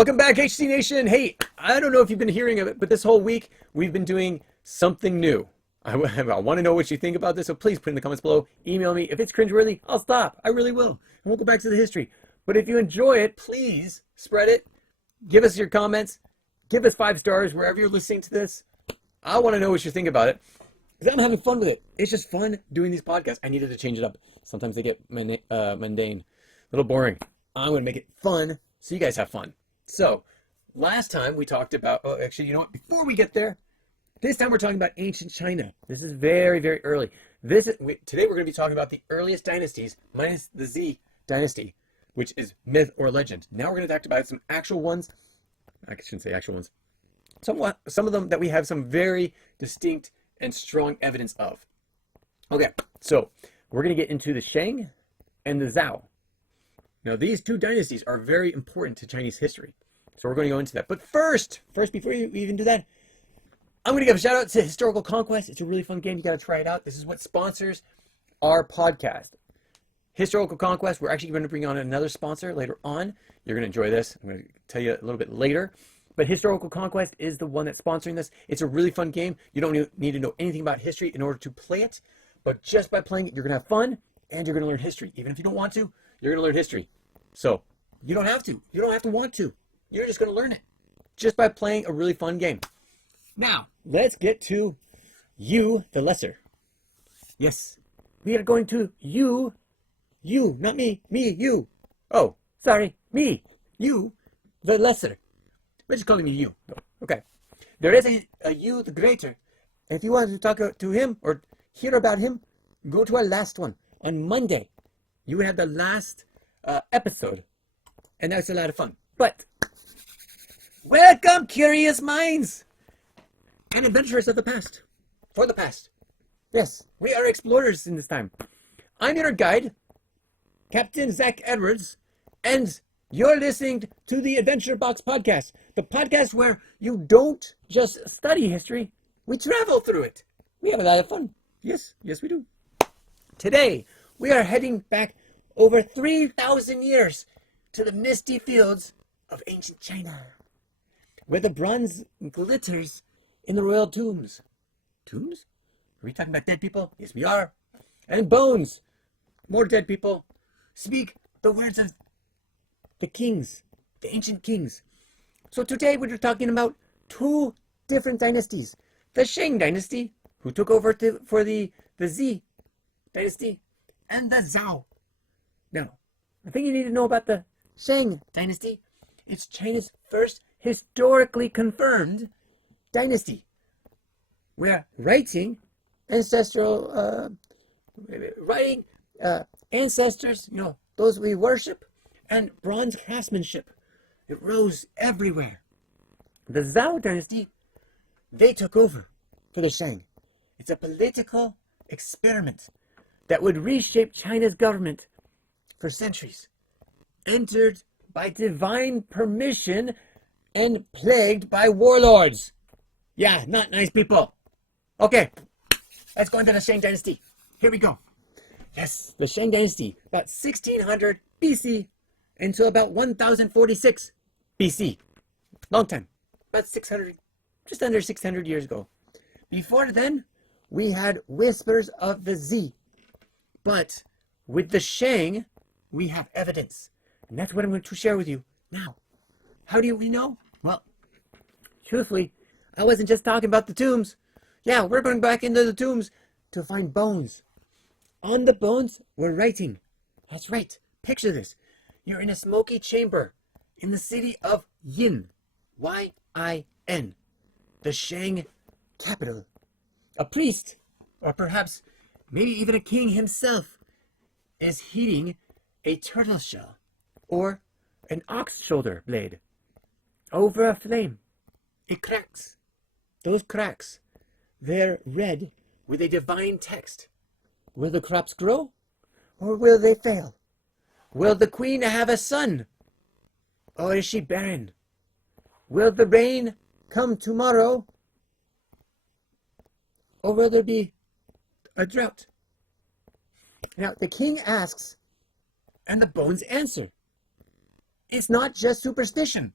Welcome back, HC Nation. Hey, I don't know if you've been hearing of it, but this whole week we've been doing something new. I want to know what you think about this, so please put in the comments below. Email me. If it's cringeworthy, I'll stop. I really will. And we'll go back to the history. But if you enjoy it, please spread it. Give us your comments. Give us 5 stars wherever you're listening to this. I want to know what you think about it, because I'm having fun with it. It's just fun doing these podcasts. I needed to change it up. Sometimes they get mundane, a little boring. I'm going to make it fun so you guys have fun. So, last time we talked about, oh, actually, you know what? Before we get there, this time we're talking about ancient China. This is very, very early. Today we're going to be talking about the earliest dynasties, minus the Xi Dynasty, which is myth or legend. Now we're going to talk about some actual ones. I shouldn't say actual ones. Some of them that we have some very distinct and strong evidence of. Okay, so we're going to get into the Shang and the Zhou. Now, these two dynasties are very important to Chinese history. So we're going to go into that. But first, before we even do that, I'm going to give a shout out to Historical Conquest. It's a really fun game. You got to try it out. This is what sponsors our podcast. Historical Conquest. We're actually going to bring on another sponsor later on. You're going to enjoy this. I'm going to tell you a little bit later. But Historical Conquest is the one that's sponsoring this. It's a really fun game. You don't need to know anything about history in order to play it. But just by playing it, you're going to have fun and you're going to learn history. Even if you don't want to, you're going to learn history. So you don't have to. You don't have to want to. You're just going to learn it just by playing a really fun game. Now, let's get to you, the lesser. Yes, we are going to you, not me, you. Oh, sorry, me, you, the lesser. We're just calling me you. Okay. There is a you, the greater. And if you want to talk to him or hear about him, go to our last one. On Monday, you had the last episode. And that's a lot of fun. But, welcome, curious minds and adventurers of the past. For the past. Yes, we are explorers in this time. I'm your guide, Captain Zach Edwards, and you're listening to the Adventure Box Podcast, the podcast where you don't just study history, we travel through it. We have a lot of fun. Yes, we do. Today, we are heading back over 3,000 years to the misty fields of ancient China, where the bronze glitters in the royal tombs. Tombs? Are we talking about dead people? Yes, we are. And bones, more dead people, speak the words of the kings, the ancient kings. So today we're talking about 2 different dynasties. The Shang Dynasty, who took over for the Xi Dynasty, and the Zhou. Now, the thing you need to know about the Shang Dynasty, it's China's first historically confirmed dynasty, where writing ancestors, those we worship, and bronze craftsmanship, it rose everywhere. The Zhou Dynasty, they took over for the Shang. It's a political experiment that would reshape China's government for centuries, entered by divine permission and plagued by warlords. Yeah, not nice people. Okay, let's go into the Shang Dynasty. Here we go. Yes, the Shang Dynasty, about 1600 BC until about 1046 BC. Long time, about 600, just under 600 years ago. Before then, we had whispers of the Xi. But with the Shang, we have evidence. And that's what I'm going to share with you now. How do we know? Well, truthfully, I wasn't just talking about the tombs. Yeah, we're going back into the tombs to find bones. On the bones, we're writing. That's right. Picture this. You're in a smoky chamber in the city of Yin. Y-I-N. The Shang capital. A priest, or perhaps maybe even a king himself, is heating a turtle shell or an ox shoulder blade over a flame. It cracks. Those cracks, they're red with a divine text. Will the crops grow or will they fail? Will the queen have a son or is she barren? Will the rain come tomorrow or will there be a drought? Now, the king asks, and the bones answer. It's not just superstition.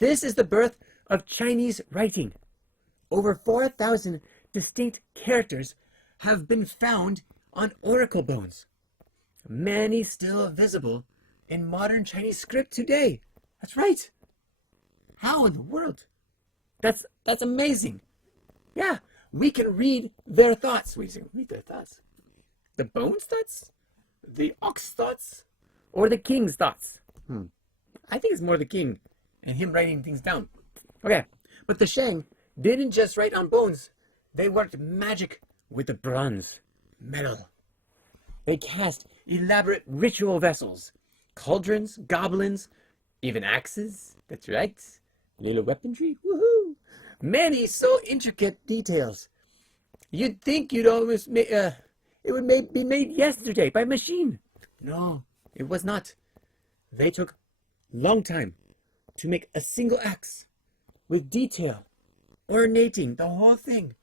This is the birth of Chinese writing. Over 4,000 distinct characters have been found on oracle bones. Many still visible in modern Chinese script today. That's right. How in the world? That's amazing. Yeah, we can read their thoughts. We can read their thoughts. The bones thoughts? The ox thoughts? Or the king's thoughts? I think it's more the king and him writing things down. Okay, but the Shang didn't just write on bones. They worked magic with the bronze, metal. They cast elaborate ritual vessels, cauldrons, goblins, even axes. That's right. Little weaponry. Woohoo! Many so intricate details. You'd think you'd always it would be made yesterday by machine. No, it was not. They took long time to make a single axe with detail, ornating the whole thing.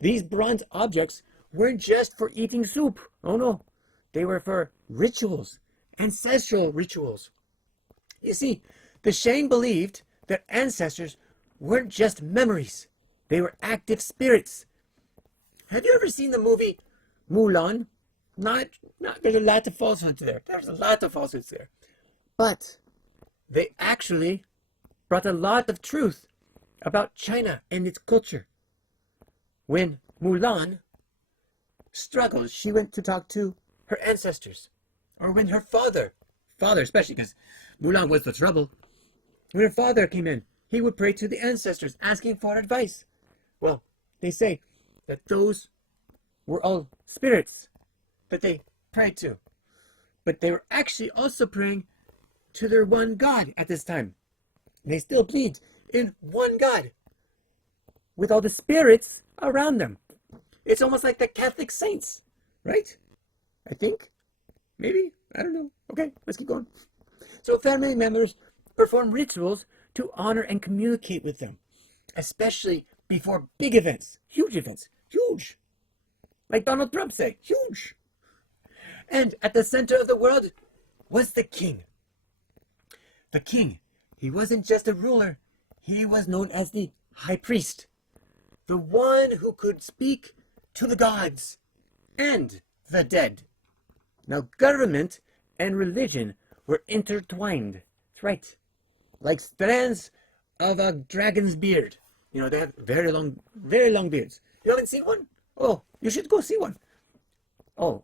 These bronze objects weren't just for eating soup. Oh no, they were for rituals, ancestral rituals. You see, the Shang believed their ancestors weren't just memories. They were active spirits. Have you ever seen the movie Mulan? Not, there's a lot of falsehoods there. There's a lot of falsehoods there. But they actually brought a lot of truth about China and its culture. When Mulan struggled, she went to talk to her ancestors. Or when her father especially, because Mulan was the trouble. When her father came in, he would pray to the ancestors, asking for advice. Well, they say that those were all spirits that they prayed to. But they were actually also praying to their one God at this time. They still believed in one God with all the spirits around them. It's almost like the Catholic saints, right? I think. Maybe. I don't know. Okay, let's keep going. So family members perform rituals to honor and communicate with them, especially before big events, huge events, huge. Like Donald Trump said, huge. And at the center of the world was the king. The king, he wasn't just a ruler. He was known as the high priest, the one who could speak to the gods and the dead. Now, government and religion were intertwined. That's right. Like strands of a dragon's beard. You know, they have very long beards. You haven't seen one? Oh, you should go see one. Oh,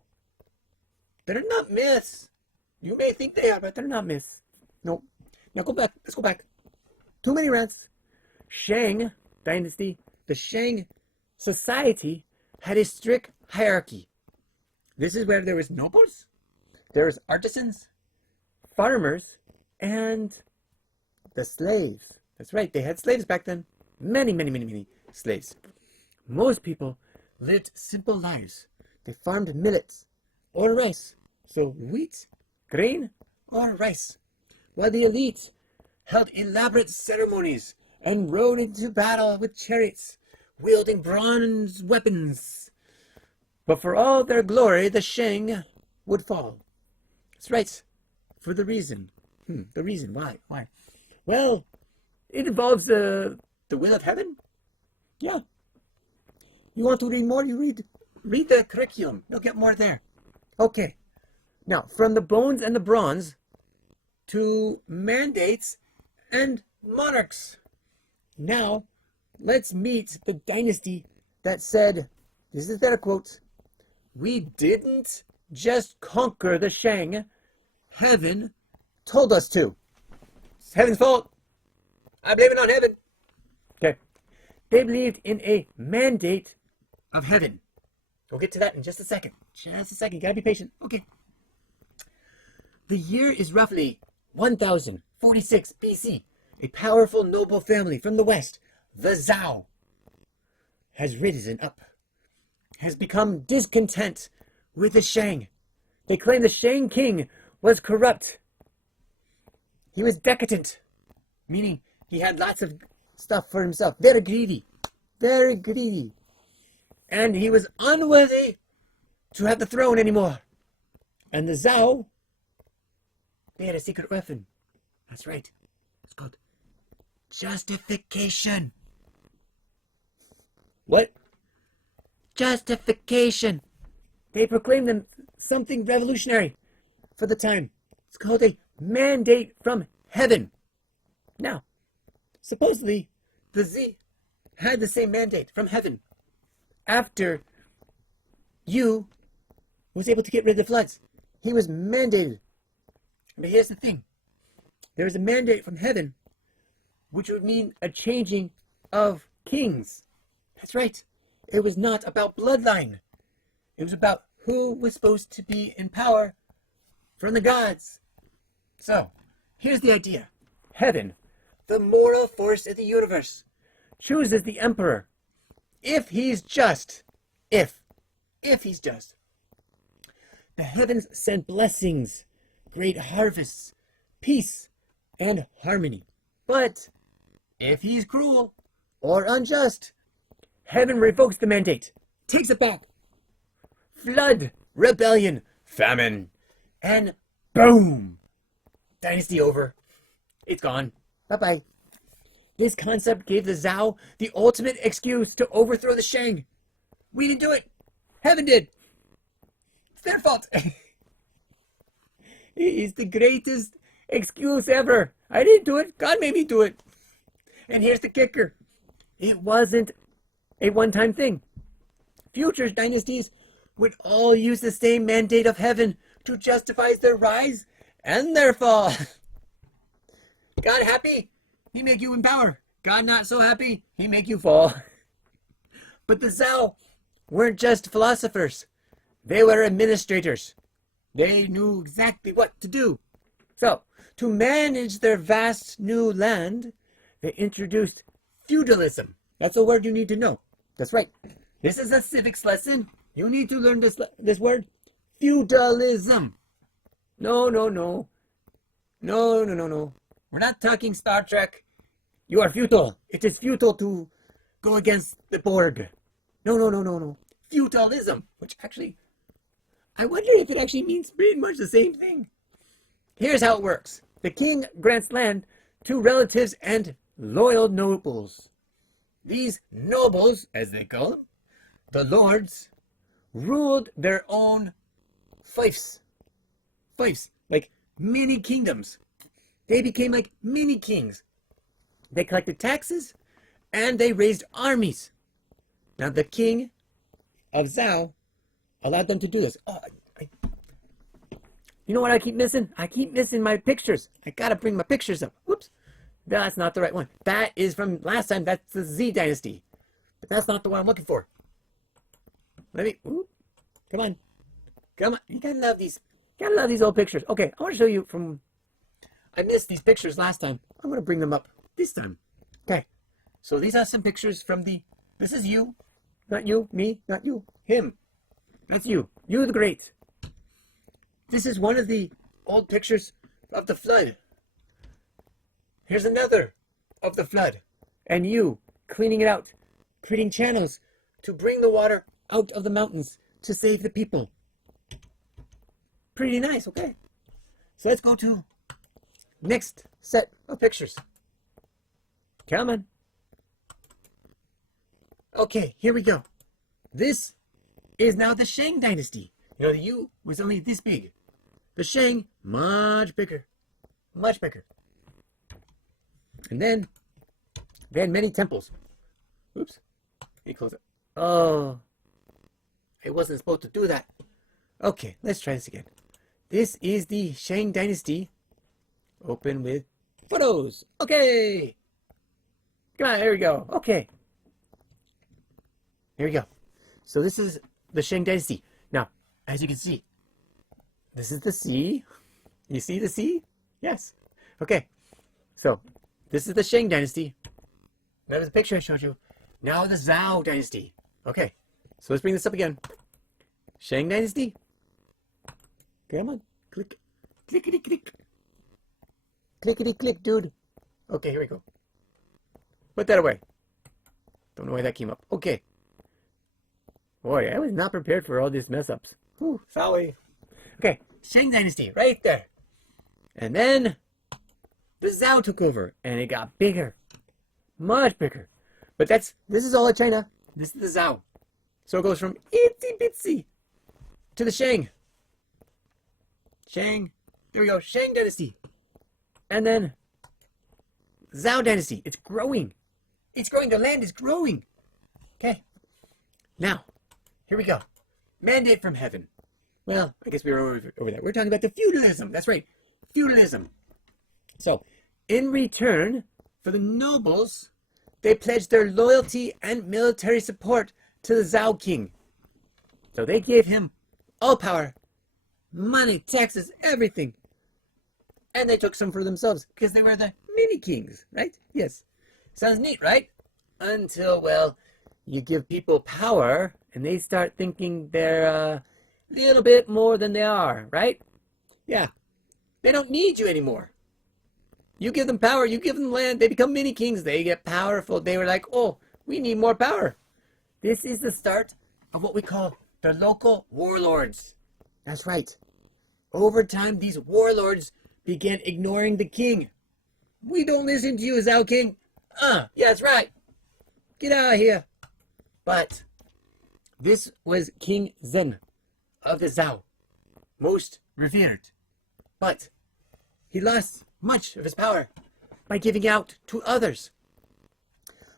they're not myths. You may think they are, but they're not myths. No. Now go back. Let's go back. Too many rants. Shang Dynasty, the Shang society had a strict hierarchy. This is where there was nobles, there was artisans, farmers, and the slaves. That's right, they had slaves back then. Many slaves. Most people lived simple lives. They farmed millets or rice. So wheat, grain, or rice. While the elite held elaborate ceremonies and rode into battle with chariots, wielding bronze weapons. But for all their glory, the Shang would fall. That's right. For the reason. The reason. Why? Why? Well, it involves the will of heaven. Yeah. You want to read more? You read the curriculum. You'll get more there. Okay. Now, from the bones and the bronze to mandates and monarchs. Now, let's meet the dynasty that said, this is their quote, "We didn't just conquer the Shang. Heaven told us to." It's heaven's fault. I blame it on heaven. Okay. They believed in a mandate of heaven. We'll get to that in just a second. Just a second. You gotta be patient. Okay. The year is roughly 1046 BC. A powerful noble family from the west, the Zhou, has risen up, has become discontent with the Shang. They claim the Shang king was corrupt. He was decadent, meaning he had lots of stuff for himself. Very greedy. Very greedy. And he was unworthy to have the throne anymore. And the Zhou, they had a secret weapon. That's right. It's called Justification. What? Justification. They proclaim them something revolutionary for the time. It's called a mandate from heaven. Now, supposedly, the Z had the same mandate from heaven after Yu was able to get rid of the floods. He was mandated. But here's the thing. There is a mandate from heaven, which would mean a changing of kings. That's right. It was not about bloodline. It was about who was supposed to be in power from the gods. So, here's the idea. Heaven, the moral force of the universe, chooses the emperor if he's just. If he's just. The heavens send blessings, great harvests, peace, and harmony. But if he's cruel or unjust, heaven revokes the mandate, takes it back. Flood, rebellion, famine, and boom! Dynasty over. It's gone. Bye-bye. This concept gave the Zhou the ultimate excuse to overthrow the Shang. We didn't do it. Heaven did. It's their fault. It's the greatest excuse ever. I didn't do it. God made me do it. And here's the kicker. It wasn't a one-time thing. Future dynasties would all use the same mandate of heaven to justify their rise and their fall. God happy? He make you in power. God not so happy? He make you fall. But the Zhou weren't just philosophers. They were administrators. They knew exactly what to do. So, to manage their vast new land, they introduced feudalism. That's a word you need to know. That's right. This is a civics lesson. You need to learn this word. Feudalism. No. No. We're not talking Star Trek. You are futile. It is futile to go against the Borg. No. Feudalism, which actually, I wonder if it actually means pretty much the same thing. Here's how it works. The king grants land to relatives and loyal nobles. These nobles, as they call them, the lords, ruled their own fiefs. Fiefs, like mini kingdoms. They became like mini kings. They collected taxes and they raised armies. Now the king of Zhou allowed them to do this. You know what I keep missing? I keep missing my pictures. I gotta bring my pictures up. Whoops. That's not the right one. That is from last time. That's the Z Dynasty. But that's not the one I'm looking for. Come on. You gotta love these old pictures. Okay, I want to show you from... I missed these pictures last time. I'm gonna bring them up this time. Okay. So these are some pictures from the... This is you. Not you. Me. Not you. Him. That's you. You the Great. This is one of the old pictures of the flood. Here's another of the flood. And you cleaning it out, creating channels to bring the water out of the mountains to save the people. Pretty nice, okay? So let's go to next set of pictures. Come on. Okay, here we go. This is now the Shang Dynasty. You know, the U was only this big. The Shang, much bigger. Much bigger. And then, they had many temples. Oops. Let me close it. Oh. I wasn't supposed to do that. Okay, let's try this again. This is the Shang Dynasty. Open with photos. Okay. Come on, here we go. Okay. Here we go. So this is the Shang Dynasty. Now, as you can see, this is the sea. You see the sea? Yes. Okay. So, this is the Shang Dynasty. That was the picture I showed you. Now the Zhou Dynasty. Okay. So let's bring this up again. Shang Dynasty. Come on. Click. Clickety click. Clickety click, dude. Okay, here we go. Put that away. Don't know why that came up. Okay. Boy, I was not prepared for all these mess ups. Whew, sorry. Okay, Shang Dynasty, right there. And then the Zhou took over, and it got bigger Much bigger. But this is all of China. This is the Zhou. So it goes from itsy bitsy to the Shang. Shang. There we go. Shang Dynasty. And then Zhou Dynasty. It's growing. It's growing. The land is growing. Okay. Now, here we go. Mandate from heaven. Well, I guess we were over that. We're talking about the feudalism. That's right. Feudalism. So, in return for the nobles, they pledged their loyalty and military support to the Zhou king. So they gave him all power, money, taxes, everything. And they took some for themselves because they were the mini kings, right? Yes. Sounds neat, right? Until, well, you give people power and they start thinking they're a little bit more than they are, right? Yeah. They don't need you anymore. You give them power, you give them land, they become mini kings, they get powerful. They were like, oh, we need more power. This is the start of what we call the local warlords. That's right. Over time, these warlords began ignoring the king. We don't listen to you, Zhou king. Yeah, that's right. Get out of here. But this was King Zhen of the Zhou, most revered. But he lost much of his power by giving out to others.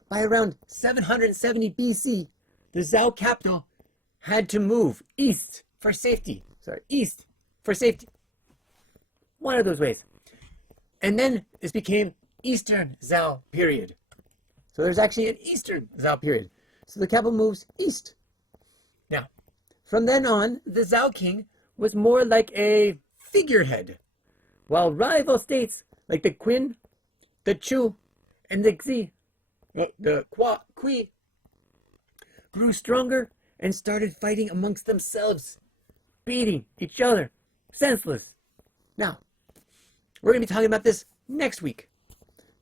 By around 770 BC, the Zhou capital had to move east for safety. East for safety. One of those ways. And then this became Eastern Zhou period. So there's actually an Eastern Zhou period. So the capital moves east. Now, from then on, the Zhou king was more like a figurehead, while rival states like the Qin, the Chu, and the Xi, the Kui, grew stronger and started fighting amongst themselves, beating each other, senseless. Now, we're going to be talking about this next week.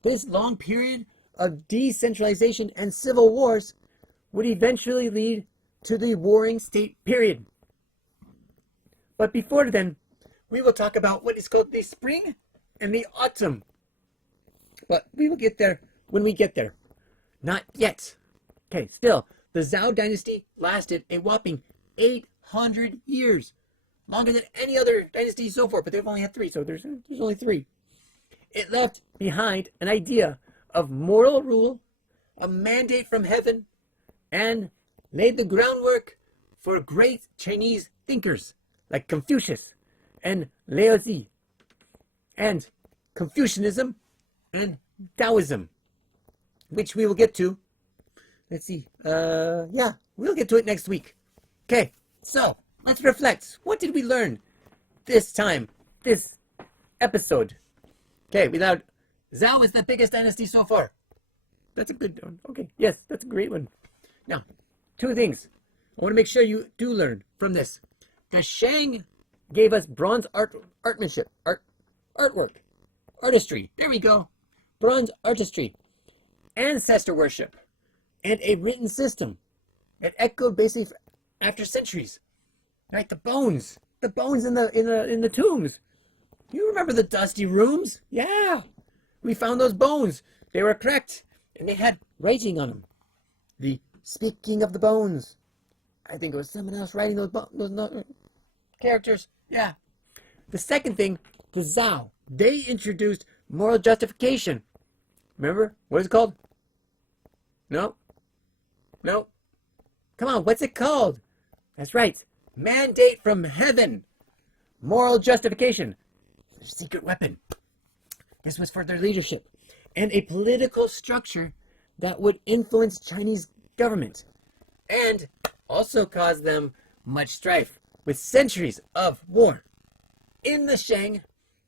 This long period of decentralization and civil wars would eventually lead to the warring state period. But before then, we will talk about what is called the spring and the autumn. But we will get there when we get there. Not yet. Okay, still, the Zhou dynasty lasted a whopping 800 years. Longer than any other dynasty so far, but they've only had 3, so there's only 3. It left behind an idea of moral rule, a mandate from heaven, and laid the groundwork for great Chinese thinkers like Confucius and Laozi, and Confucianism and Taoism, which we will get to. Let's see. Yeah, we'll get to it next week. Okay, so let's reflect. What did we learn this time, this episode? Okay, without Zhou is the biggest dynasty so far. That's a good one. Okay, yes, that's a great one. Now, 2 things I want to make sure you do learn from this. The Shang gave us bronze artmanship, artwork, artistry. There we go. Bronze artistry, ancestor worship, and a written system that echoed basically after centuries. Right, the bones in the tombs. You remember the dusty rooms? Yeah, we found those bones. They were cracked, and they had writing on them. The speaking of the bones. I think it was someone else writing those characters. Yeah. The second thing, the Zhou. They introduced moral justification. Remember? What is it called? No? Come on, what's it called? That's right. Mandate from heaven. Moral justification. Their secret weapon. This was for their leadership. And a political structure that would influence Chinese government. And also cause them much strife with centuries of war. In the Shang,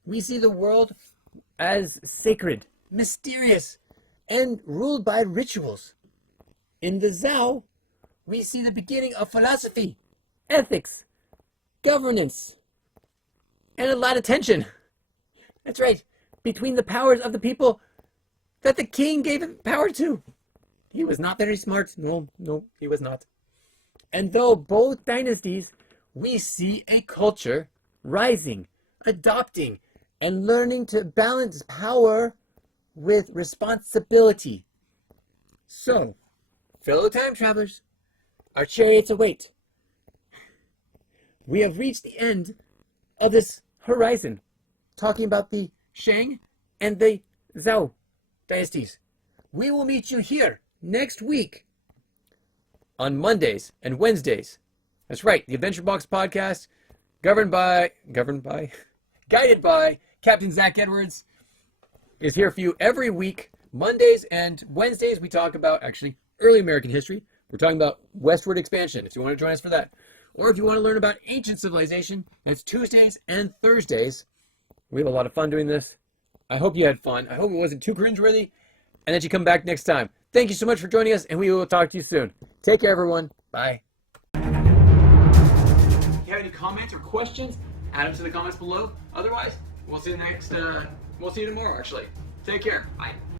we see the world as sacred, mysterious, and ruled by rituals. In the Zhou, we see the beginning of philosophy, ethics, governance, and a lot of tension. That's right, between the powers of the people that the king gave him power to. He was not very smart. No, he was not. And though both dynasties, we see a culture rising, adopting, and learning to balance power with responsibility. So, fellow time travelers, our chariots await. We have reached the end of this horizon, talking about the Shang and the Zhou dynasties. We will meet you here next week on Mondays and Wednesdays. That's right, the Adventure Box podcast, guided by Captain Zach Edwards, is here for you every week. Mondays and Wednesdays, we talk about, actually, early American history. We're talking about westward expansion, if you want to join us for that. Or if you want to learn about ancient civilization, it's Tuesdays and Thursdays. We have a lot of fun doing this. I hope you had fun. I hope it wasn't too cringeworthy, and that you come back next time. Thank you so much for joining us, and we will talk to you soon. Take care, everyone. Bye. If you have any comments or questions, add them to the comments below. Otherwise, we'll see you tomorrow, actually. Take care. Bye.